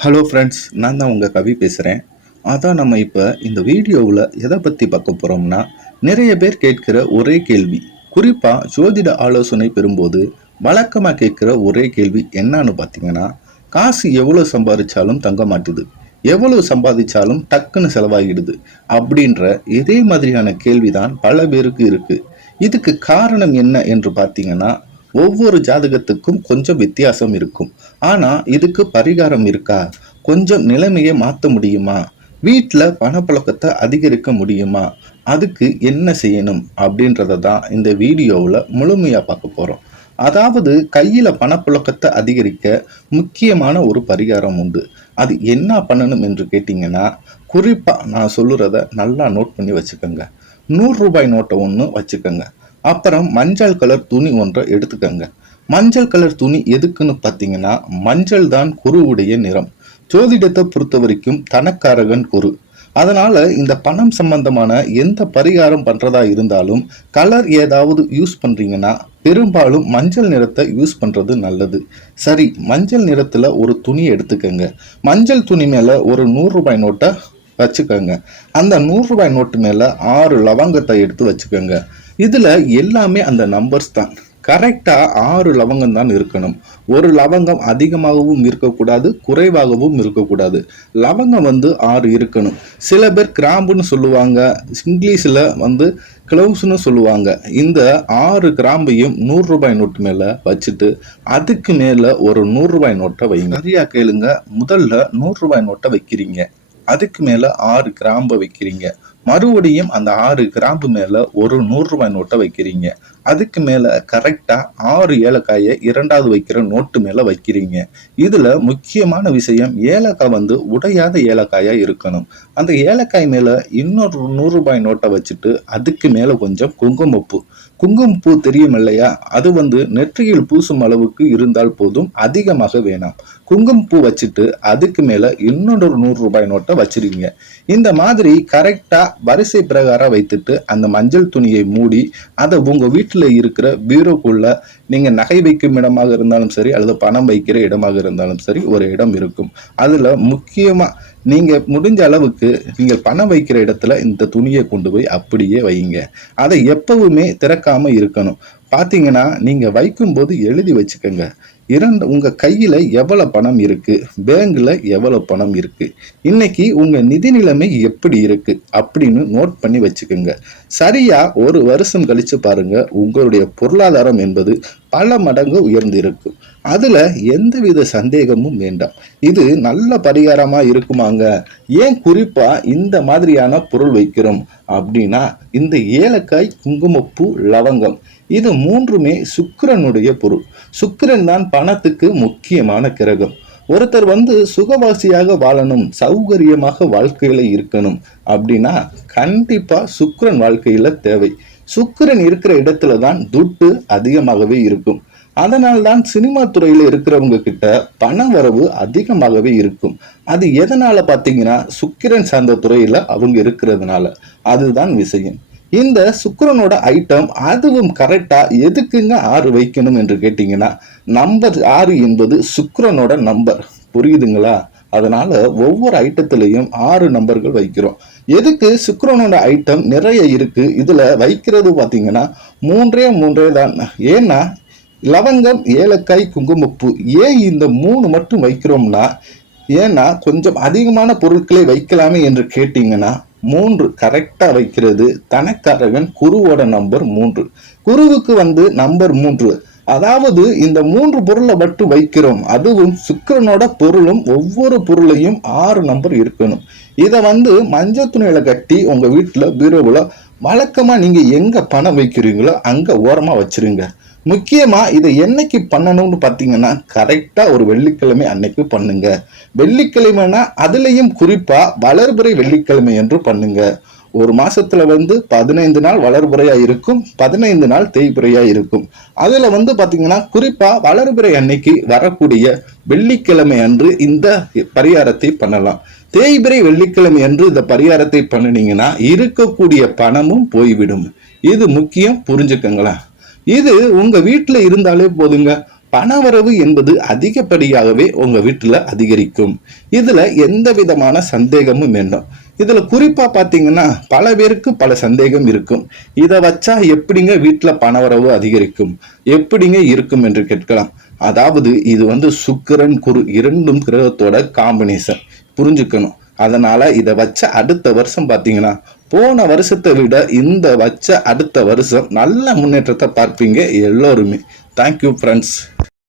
Hello friends நான் தான் உங்கள் கவி பேசுகிறேன் அதான் நம்ம இப்போ இந்த வீடியோவில் எதை பற்றி பார்க்க போகிறோம்னா நிறைய பேர் கேட்கிற ஒரே கேள்வி. குறிப்பாக ஜோதிட ஆலோசனை பெறும்போது வழக்கமாக கேட்குற ஒரே கேள்வி என்னன்னு பார்த்தீங்கன்னா காசு எவ்வளோ சம்பாதிச்சாலும் தங்க மாட்டுது. எவ்வளோ சம்பாதிச்சாலும் டக்குன்னு செலவாகிடுது அப்படின்ற இதே மாதிரியான கேள்விதான் பல பேருக்கு இருக்குது இதுக்கு காரணம் என்ன என்று பார்த்தீங்கன்னா ஒவ்வொரு ஜாதகத்துக்கும் கொஞ்சம் வித்தியாசம் இருக்கும். ஆனா இதுக்கு பரிகாரம் இருக்கா? கொஞ்சம் நிலைமையை மாற்ற முடியுமா? வீட்டில் பணப்புழக்கத்தை அதிகரிக்க முடியுமா? அதுக்கு என்ன செய்யணும்? அப்படின்றத தான் இந்த வீடியோவில் முழுமையாக பார்க்க போகிறோம் அதாவது கையில் பணப்புழக்கத்தை அதிகரிக்க முக்கியமான ஒரு பரிகாரம் உண்டு. அது என்ன பண்ணணும் என்று கேட்டிங்கன்னா குறிப்பாக நான் சொல்லுறத நல்லா நோட் பண்ணி வச்சுக்கோங்க. நூறு ரூபாய் நோட்டை ஒன்று வச்சுக்கோங்க. அப்புறம் மஞ்சள் கலர் துணி ஒன்றை எடுத்துக்கோங்க. மஞ்சள் கலர் துணி எதுக்குன்னு பார்த்தீங்கன்னா மஞ்சள் தான் குருவுடைய நிறம். ஜோதிடத்தை பொறுத்த வரைக்கும் தனக்காரகன் குரு. அதனால இந்த பணம் சம்பந்தமான எந்த பரிகாரம் பண்றதா இருந்தாலும் கலர் ஏதாவது யூஸ் பண்றீங்கன்னா பெரும்பாலும் மஞ்சள் நிறத்தை யூஸ் பண்றது நல்லது. சரி மஞ்சள் நிறத்துல ஒரு துணி எடுத்துக்கோங்க. மஞ்சள் துணி மேல ஒரு நூறு ரூபாய் நோட்டை வச்சுக்கோங்க. அந்த நூறுரூபாய் நோட்டு மேலே ஆறு லவங்கத்தை எடுத்து வச்சுக்கோங்க. இதில் எல்லாமே அந்த நம்பர்ஸ் தான். கரெக்டாக ஆறு லவங்கம் தான் இருக்கணும். ஒரு லவங்கம் அதிகமாகவும் இருக்கக்கூடாது குறைவாகவும் இருக்கக்கூடாது. லவங்கம் வந்து ஆறு இருக்கணும். சில பேர் கிராம்புன்னு சொல்லுவாங்க. இங்கிலீஷில் வந்து கிளவுஸ்னு சொல்லுவாங்க. இந்த ஆறு கிராம்பையும் நூறுரூபாய் நோட்டு மேலே வச்சுட்டு அதுக்கு மேலே ஒரு நூறுரூபாய் நோட்டை வைங்க. நிறையா கேளுங்க. முதல்ல நூறுரூபாய் நோட்டை வைக்கிறீங்க. அதுக்கு மேலே ஆறு கிராம்பை வைக்கிறீங்க. மறுபடியும் அந்த ஆறு கிராம்பு மேலே ஒரு நூறு ரூபாய் நோட்டை வைக்கிறீங்க. அதுக்கு மேலே கரெக்டாக ஆறு ஏலக்காயை இரண்டாவது வைக்கிற நோட்டு மேலே வைக்கிறீங்க. இதில் முக்கியமான விஷயம் ஏலக்காய் வந்து உடையாத ஏலக்காயாக இருக்கணும். அந்த ஏலக்காய் மேலே இன்னொரு நூறு ரூபாய் நோட்டை வச்சுட்டு அதுக்கு மேலே கொஞ்சம் குங்குமப்பூ. குங்குமப்பூ தெரியும் இல்லையா அது வந்து நெற்றியில் பூசும் அளவுக்கு இருந்தால் போதும் அதிகமாக வேணாம். குங்குமப்பூ வச்சுட்டு அதுக்கு மேலே இன்னொரு நூறு ரூபாய் நோட்டை வச்சிருக்கீங்க இந்த மாதிரி கரெக்டாக வரிசை பிரகாரம் வைத்துட்டு அந்த மஞ்சள் துணியை மூடி அதை உங்கள் வீட்டில் இருக்கிற பீரோக்குள்ள நீங்கள் நகை வைக்கும் இடமாக இருந்தாலும் சரி அல்லது பணம் வைக்கிற இடமாக இருந்தாலும் சரி ஒரு இடம் இருக்கும். அதில் முக்கியமாக நீங்கள் முடிஞ்ச அளவுக்கு நீங்கள் பணம் வைக்கிற இடத்துல இந்த துணியை கொண்டு போய் அப்படியே வைங்க. அதை எப்பவுமே திறக்காம இருக்கணும். பார்த்தீங்கன்னா நீங்கள் வைக்கும்போது எழுதி வச்சுக்கோங்க. இரண்டு உங்கள் கையில் எவ்வளோ பணம் இருக்குது பேங்கில் எவ்வளோ பணம் இருக்குது இன்னைக்கு உங்கள் நிதி நிலைமை எப்படி இருக்குது அப்படின்னு நோட் பண்ணி வச்சுக்கோங்க. சரியாக ஒரு வருஷம் கழித்து பாருங்க உங்களுடைய பொருளாதாரம் என்பது பல மடங்கு உயர்ந்திருக்கும் அதில் எந்தவித சந்தேகமும் வேண்டாம். இது நல்ல பரிகாரமாக இருக்குமாங்க. ஏன் குறிப்பாக இந்த மாதிரியான பொருள் வைக்கிறோம்? அப்படின்னா இந்த ஏலக்காய் குங்குமப்பூ லவங்கம். இது மூன்றுமே சுக்கரனுடைய பொருள். சுக்கரன் தான் பணத்துக்கு முக்கியமான கிரகம். ஒருத்தர் வந்து சுகவாசியாக வாழணும் சௌகரியமாக வாழ்க்கையில் இருக்கணும் அப்படின்னா கண்டிப்பாக சுக்கரன் வாழ்க்கையில் தேவை. சுக்கரன் இருக்கிற இடத்துல தான் துட்டு அதிகமாகவே இருக்கும். அதனால் தான் சினிமா துறையில் இருக்கிறவங்க கிட்ட பண வரவு அதிகமாகவே இருக்கும். அது எதனால் பார்த்தீங்கன்னா சுக்கிரன் சார்ந்த துறையில் அவங்க இருக்கிறதுனால. அதுதான் விஷயம். இந்த சுக்கரனோட ஐட்டம் அதுவும் கரெக்டாக எதுக்குங்க ஆறு வைக்கணும் என்று கேட்டிங்கன்னா நம்பர் ஆறு என்பது சுக்கரனோட நம்பர். புரியுதுங்களா? அதனால ஒவ்வொரு ஐட்டத்திலையும் ஆறு நம்பர்கள் வைக்கிறோம். எதுக்கு? சுக்கரனோட ஐட்டம் நிறைய இருக்கு. இதுல வைக்கிறது பார்த்தீங்கன்னா மூன்றே மூன்றே தான். ஏன்னா லவங்கம் ஏலக்காய் குங்குமப்பூ. ஏன் இந்த மூணு மட்டும் வைக்கிறோம்னா ஏன்னா கொஞ்சம் அதிகமான பொருட்களை வைக்கலாமே என்று கேட்டீங்கன்னா மூன்று கரெக்டாக வைக்கிறது தனக்காரகன் குருவோட நம்பர் மூன்று. குருவுக்கு வந்து நம்பர் மூன்று. அதாவது இந்த மூன்று பொருளை மட்டும் வைக்கிறோம். அதுவும் சுக்கிரனோட பொருளும் ஒவ்வொரு பொருளையும் ஆறு நம்பர் இருக்கணும். இதை வந்து மஞ்சள் துணியில கட்டி உங்கள் வீட்டில் பீரோவில் வழக்கமாக நீங்கள் எங்கே பணம் வைக்கிறீங்களோ அங்கே ஓரமாக வச்சிருங்க. முக்கியமாக இதை என்னைக்கு பண்ணணும்னு பார்த்தீங்கன்னா கரெக்டாக ஒரு வெள்ளிக்கிழமை அன்னைக்கு பண்ணுங்க. வெள்ளிக்கிழமைனா அதுலேயும் குறிப்பாக வளர்பிறை வெள்ளிக்கிழமை என்று பண்ணுங்கள் ஒரு மாசத்துல வந்து பதினைந்து நாள் வளர்புறையா இருக்கும் பதினைந்து நாள் தேய்பிறையா இருக்கும். அதுல வந்து பாத்தீங்கன்னா குறிப்பா வளர்புறை அன்னைக்கு வரக்கூடிய வெள்ளிக்கிழமை அன்று இந்த பரிகாரத்தை பண்ணலாம். தேய்பிரை வெள்ளிக்கிழமை அன்று இந்த பரிகாரத்தை பண்ணினீங்கன்னா இருக்கக்கூடிய பணமும் போய்விடும். இது முக்கியம் புரிஞ்சுக்கங்களா இது உங்க வீட்டில் இருந்தாலே போதுங்க. பணவரவு என்பது அதிகப்படியாகவே உங்க வீட்டுல அதிகரிக்கும். இதுல எந்த விதமான சந்தேகமும் வேண்டாம். இதுல குறிப்பா பாத்தீங்கன்னா பல பேருக்கு பல சந்தேகம் இருக்கும். இதை வச்சா எப்படிங்க வீட்டுல பணவரவு அதிகரிக்கும்? எப்படிங்க இருக்கும் என்று கேட்கலாம். அதாவது இது வந்து சுக்கிரன் குரு இரண்டும் கிரகத்தோட காம்பினேஷன் புரிஞ்சுக்கணும். அதனால இதை வச்ச அடுத்த வருஷம் பாத்தீங்கன்னா போன வருஷத்தை விட இந்த வச்ச அடுத்த வருஷம் நல்ல முன்னேற்றத்தை பார்ப்பீங்க எல்லோருமே. Thank you friends